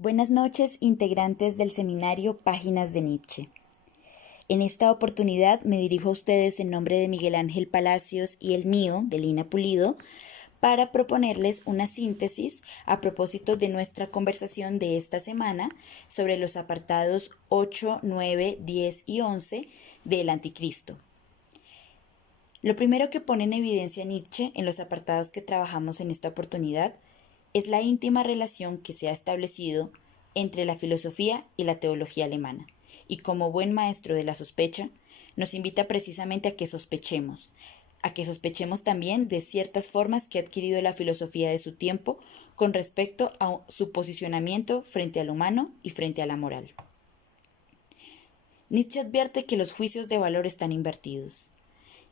Buenas noches, integrantes del seminario Páginas de Nietzsche. En esta oportunidad me dirijo a ustedes en nombre de Miguel Ángel Palacios y el mío, de Lina Pulido, para proponerles una síntesis a propósito de nuestra conversación de esta semana sobre los apartados 8, 9, 10 y 11 del Anticristo. Lo primero que pone en evidencia Nietzsche en los apartados que trabajamos en esta oportunidad es la íntima relación que se ha establecido entre la filosofía y la teología alemana, y como buen maestro de la sospecha, nos invita precisamente a que sospechemos también de ciertas formas que ha adquirido la filosofía de su tiempo con respecto a su posicionamiento frente al humano y frente a la moral. Nietzsche advierte que los juicios de valor están invertidos,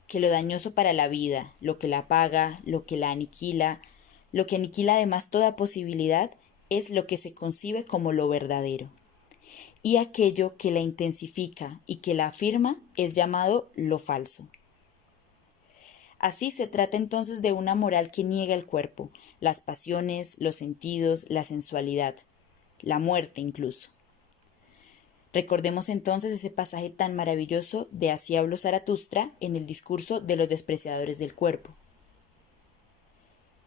que lo dañoso para la vida, lo que la apaga, lo que aniquila además toda posibilidad, es lo que se concibe como lo verdadero. Y aquello que la intensifica y que la afirma es llamado lo falso. Así se trata entonces de una moral que niega el cuerpo, las pasiones, los sentidos, la sensualidad, la muerte incluso. Recordemos entonces ese pasaje tan maravilloso de Así habló Zaratustra en el discurso de los despreciadores del cuerpo.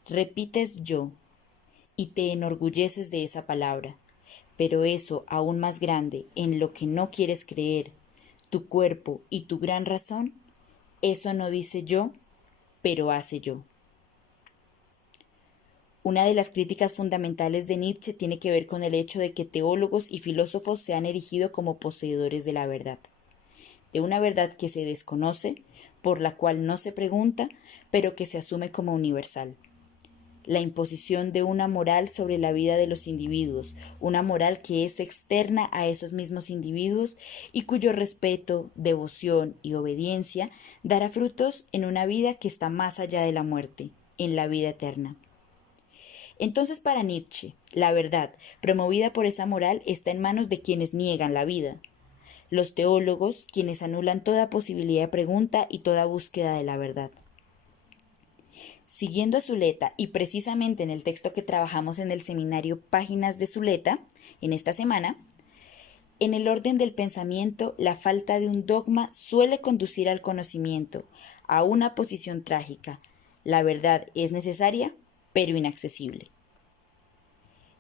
Repites yo, y te enorgulleces de esa palabra, pero eso aún más grande, en lo que no quieres creer, tu cuerpo y tu gran razón, eso no dice yo, pero hace yo. Una de las críticas fundamentales de Nietzsche tiene que ver con el hecho de que teólogos y filósofos se han erigido como poseedores de la verdad, de una verdad que se desconoce, por la cual no se pregunta, pero que se asume como universal. La imposición de una moral sobre la vida de los individuos, una moral que es externa a esos mismos individuos y cuyo respeto, devoción y obediencia dará frutos en una vida que está más allá de la muerte, en la vida eterna. Entonces, para Nietzsche, la verdad, promovida por esa moral, está en manos de quienes niegan la vida. Los teólogos, quienes anulan toda posibilidad de pregunta y toda búsqueda de la verdad. Siguiendo a Zuleta, y precisamente en el texto que trabajamos en el seminario Páginas de Zuleta, en esta semana, en el orden del pensamiento, la falta de un dogma suele conducir al conocimiento, a una posición trágica. La verdad es necesaria, pero inaccesible.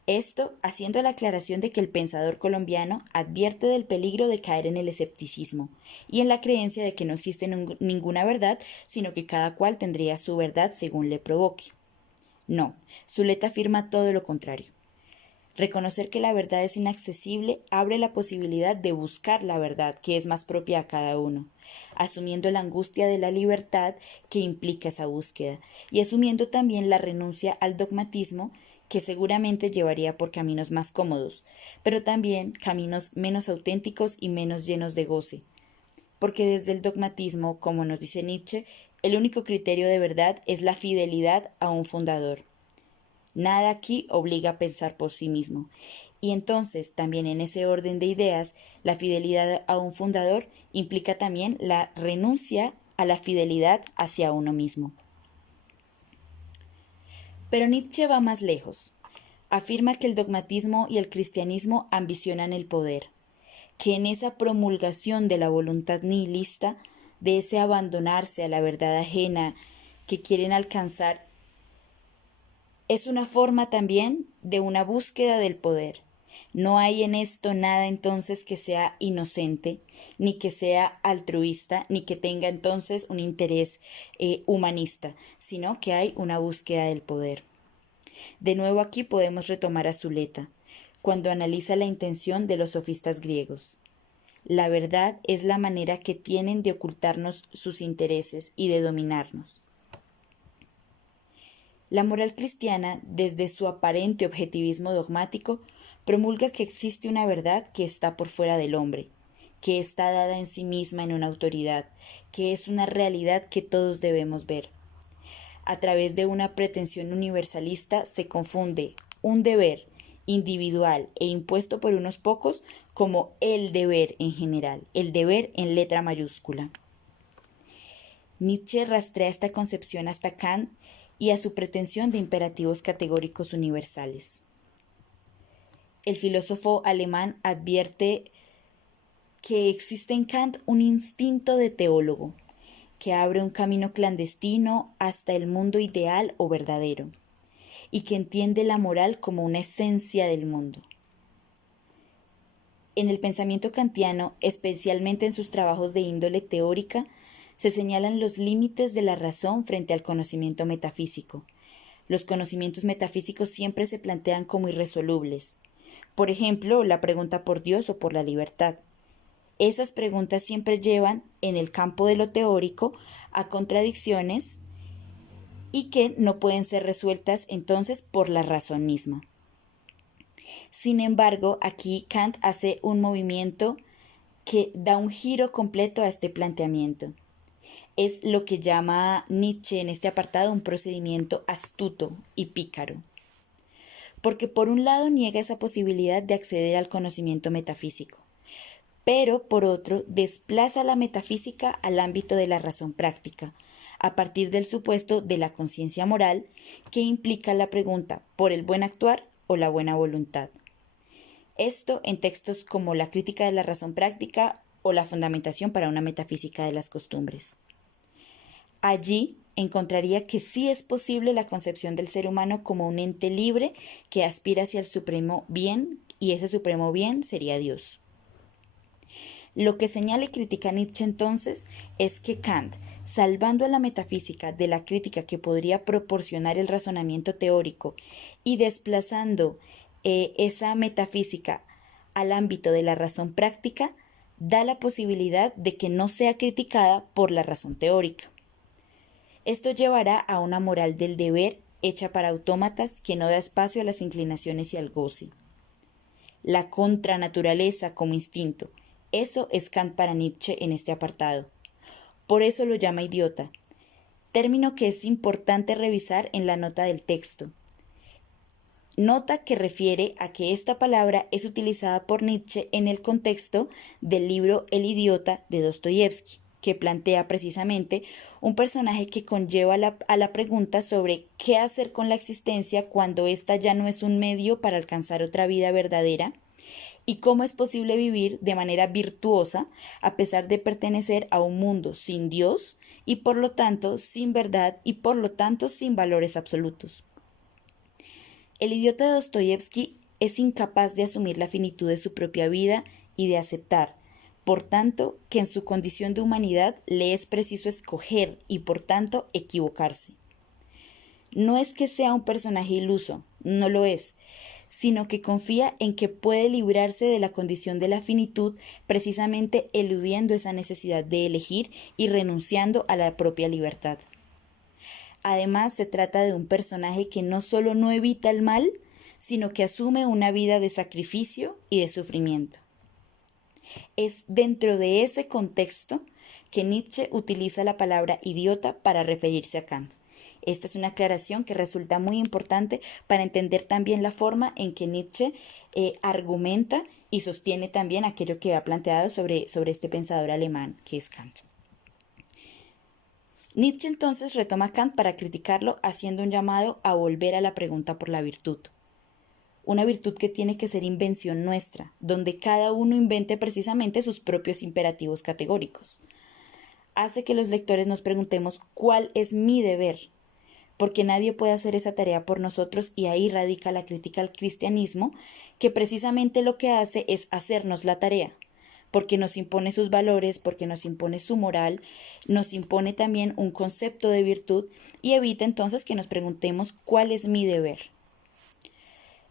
Esto haciendo la aclaración de que el pensador colombiano advierte del peligro de caer en el escepticismo y en la creencia de que no existe ninguna verdad, sino que cada cual tendría su verdad según le provoque. No, Zuleta afirma todo lo contrario. Reconocer que la verdad es inaccesible abre la posibilidad de buscar la verdad que es más propia a cada uno, asumiendo la angustia de la libertad que implica esa búsqueda y asumiendo también la renuncia al dogmatismo que seguramente llevaría por caminos más cómodos, pero también caminos menos auténticos y menos llenos de goce. Porque desde el dogmatismo, como nos dice Nietzsche, el único criterio de verdad es la fidelidad a un fundador. Nada aquí obliga a pensar por sí mismo. Y entonces, también en ese orden de ideas, la fidelidad a un fundador implica también la renuncia a la fidelidad hacia uno mismo. Pero Nietzsche va más lejos. Afirma que el dogmatismo y el cristianismo ambicionan el poder, que en esa promulgación de la voluntad nihilista, de ese abandonarse a la verdad ajena que quieren alcanzar, es una forma también de una búsqueda del poder. No hay en esto nada entonces que sea inocente, ni que sea altruista, ni que tenga entonces un interés humanista, sino que hay una búsqueda del poder. De nuevo aquí podemos retomar a Zuleta, cuando analiza la intención de los sofistas griegos. La verdad es la manera que tienen de ocultarnos sus intereses y de dominarnos. La moral cristiana, desde su aparente objetivismo dogmático, promulga que existe una verdad que está por fuera del hombre, que está dada en sí misma en una autoridad, que es una realidad que todos debemos ver. A través de una pretensión universalista se confunde un deber individual e impuesto por unos pocos como el deber en general, el deber en letra mayúscula. Nietzsche rastrea esta concepción hasta Kant y a su pretensión de imperativos categóricos universales. el filósofo alemán advierte que existe en Kant un instinto de teólogo, que abre un camino clandestino hasta el mundo ideal o verdadero, y que entiende la moral como una esencia del mundo. En el pensamiento kantiano, especialmente en sus trabajos de índole teórica, se señalan los límites de la razón frente al conocimiento metafísico. Los conocimientos metafísicos siempre se plantean como irresolubles. Por ejemplo, la pregunta por Dios o por la libertad. Esas preguntas siempre llevan, en el campo de lo teórico, a contradicciones y que no pueden ser resueltas entonces por la razón misma. Sin embargo, aquí Kant hace un movimiento que da un giro completo a este planteamiento. Es lo que llama Nietzsche en este apartado un procedimiento astuto y pícaro. Porque por un lado niega esa posibilidad de acceder al conocimiento metafísico, pero por otro desplaza la metafísica al ámbito de la razón práctica, a partir del supuesto de la conciencia moral que implica la pregunta por el buen actuar o la buena voluntad. Esto en textos como La crítica de la razón práctica o La fundamentación para una metafísica de las costumbres. Allí encontraría que sí es posible la concepción del ser humano como un ente libre que aspira hacia el supremo bien, y ese supremo bien sería Dios. Lo que señala y critica Nietzsche entonces es que Kant, salvando a la metafísica de la crítica que podría proporcionar el razonamiento teórico y desplazando esa metafísica al ámbito de la razón práctica, da la posibilidad de que no sea criticada por la razón teórica. Esto llevará a una moral del deber hecha para autómatas que no da espacio a las inclinaciones y al goce. La contranaturaleza como instinto, eso es Kant para Nietzsche en este apartado. Por eso lo llama idiota, término que es importante revisar en la nota del texto. Nota que refiere a que esta palabra es utilizada por Nietzsche en el contexto del libro El idiota de Dostoyevsky, que plantea precisamente un personaje que conlleva a la pregunta sobre qué hacer con la existencia cuando ésta ya no es un medio para alcanzar otra vida verdadera, y cómo es posible vivir de manera virtuosa a pesar de pertenecer a un mundo sin Dios y por lo tanto sin verdad y por lo tanto sin valores absolutos. El idiota de Dostoyevsky es incapaz de asumir la finitud de su propia vida y de aceptar, por tanto, que en su condición de humanidad le es preciso escoger y por tanto equivocarse. No es que sea un personaje iluso, no lo es, sino que confía en que puede librarse de la condición de la finitud precisamente eludiendo esa necesidad de elegir y renunciando a la propia libertad. Además, se trata de un personaje que no solo no evita el mal, sino que asume una vida de sacrificio y de sufrimiento. Es dentro de ese contexto que Nietzsche utiliza la palabra idiota para referirse a Kant. Esta es una aclaración que resulta muy importante para entender también la forma en que Nietzsche argumenta y sostiene también aquello que ha planteado sobre este pensador alemán que es Kant. Nietzsche entonces retoma a Kant para criticarlo haciendo un llamado a volver a la pregunta por la virtud. Una virtud que tiene que ser invención nuestra, donde cada uno invente precisamente sus propios imperativos categóricos. Hace que los lectores nos preguntemos ¿cuál es mi deber? Porque nadie puede hacer esa tarea por nosotros y ahí radica la crítica al cristianismo, que precisamente lo que hace es hacernos la tarea, porque nos impone sus valores, porque nos impone su moral, nos impone también un concepto de virtud y evita entonces que nos preguntemos ¿cuál es mi deber?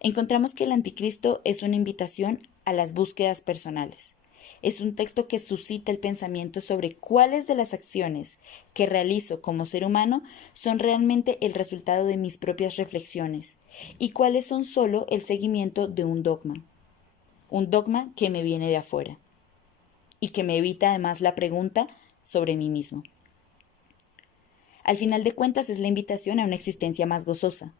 Encontramos que el Anticristo es una invitación a las búsquedas personales. Es un texto que suscita el pensamiento sobre cuáles de las acciones que realizo como ser humano son realmente el resultado de mis propias reflexiones y cuáles son solo el seguimiento de un dogma que me viene de afuera y que me evita además la pregunta sobre mí mismo. Al final de cuentas es la invitación a una existencia más gozosa,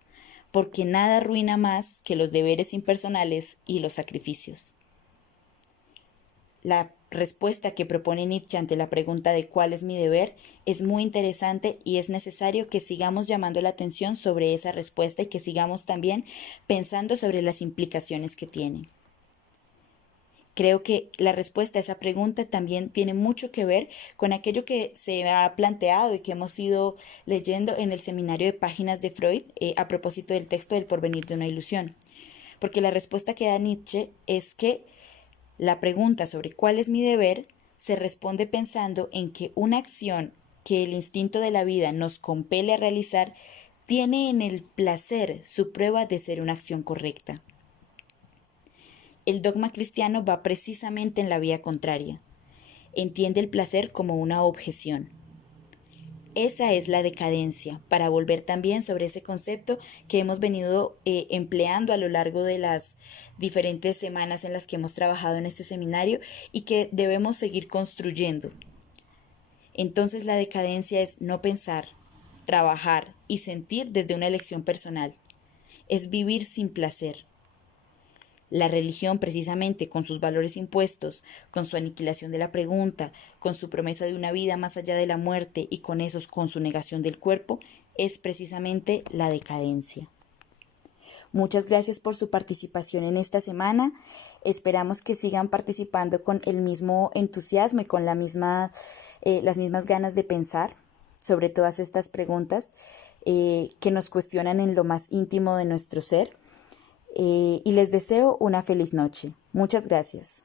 porque nada arruina más que los deberes impersonales y los sacrificios. La respuesta que propone Nietzsche ante la pregunta de ¿cuál es mi deber? Es muy interesante y es necesario que sigamos llamando la atención sobre esa respuesta y que sigamos también pensando sobre las implicaciones que tiene. Creo que la respuesta a esa pregunta también tiene mucho que ver con aquello que se ha planteado y que hemos ido leyendo en el seminario de páginas de Freud a propósito del texto del porvenir de una ilusión. Porque la respuesta que da Nietzsche es que la pregunta sobre cuál es mi deber se responde pensando en que una acción que el instinto de la vida nos compele a realizar tiene en el placer su prueba de ser una acción correcta. El dogma cristiano va precisamente en la vía contraria. Entiende el placer como una objeción. Esa es la decadencia, para volver también sobre ese concepto que hemos venido empleando a lo largo de las diferentes semanas en las que hemos trabajado en este seminario y que debemos seguir construyendo. Entonces la decadencia es no pensar, trabajar y sentir desde una elección personal. Es vivir sin placer. La religión, precisamente, con sus valores impuestos, con su aniquilación de la pregunta, con su promesa de una vida más allá de la muerte y con su negación del cuerpo, es precisamente la decadencia. Muchas gracias por su participación en esta semana. Esperamos que sigan participando con el mismo entusiasmo y con las mismas ganas de pensar sobre todas estas preguntas que nos cuestionan en lo más íntimo de nuestro ser. Y les deseo una feliz noche. Muchas gracias.